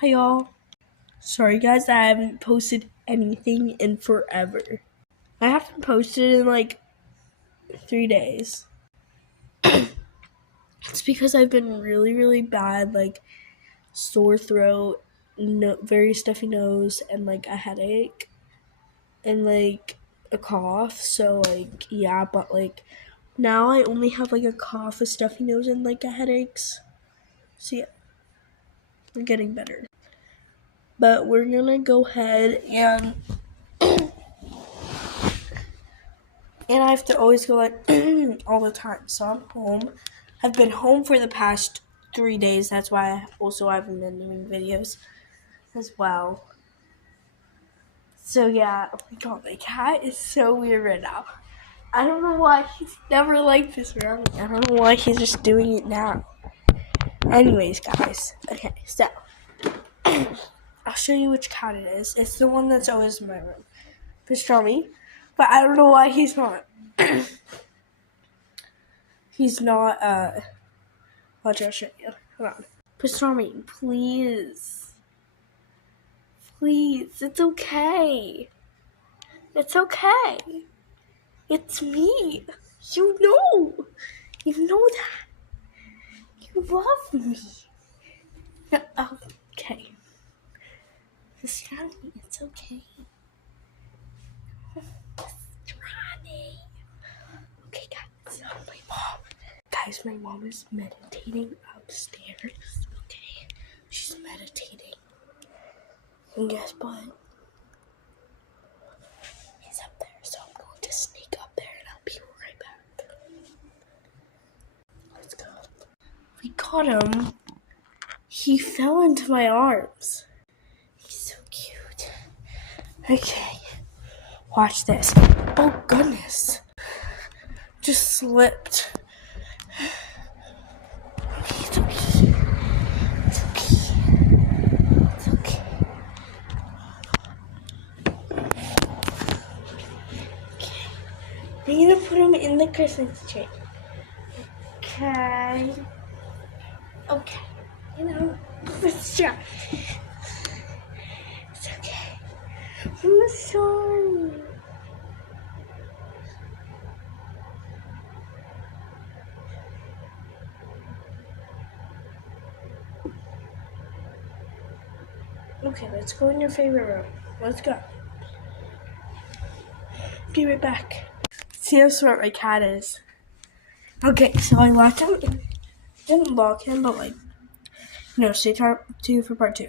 Hi y'all. Sorry guys, I haven't posted anything in forever. I haven't posted in like 3 days. It's because I've been really bad, like sore throat, very stuffy nose, and like a headache, and like a cough. So like yeah, but like now I only have like a cough, a stuffy nose, and like a headaches. So yeah, we're getting better. But we're gonna go ahead and I have to always go like all the time. So I'm home. I've been home for the past 3 days. That's why I haven't been doing videos as well. So yeah, oh my god, my cat is so weird right now. I don't know why he's never like this around me. I don't know why he's just doing it now. Anyways, guys. Okay, so I'll show you which cat it is. It's the one that's always in my room. Pastrami. But I don't know why he's not. He's not, watch, I'll show you. Hold on. Pastrami, please. Please, it's okay. It's okay. It's me. You know. You know that. You love me. Okay. Pastrami, it's okay. Pastrami. Okay, guys. My mom. Guys, my mom is meditating upstairs. Okay. She's meditating. And guess what? He's up there, so I'm going to sneak up there and I'll be right back. Let's go. We got him. He fell into my arms. He's so cute. Okay. Watch this. Oh, goodness. Just slipped. It's okay. It's okay. It's okay. I'm gonna put him in the Christmas tree. Okay. Okay. You know, let's try. It's okay. I'm sorry. Okay, let's go in your favorite room. Let's go. Be right back. See how smart my cat is. Okay, so I locked him. Didn't lock him, but like, stay tuned for part 2.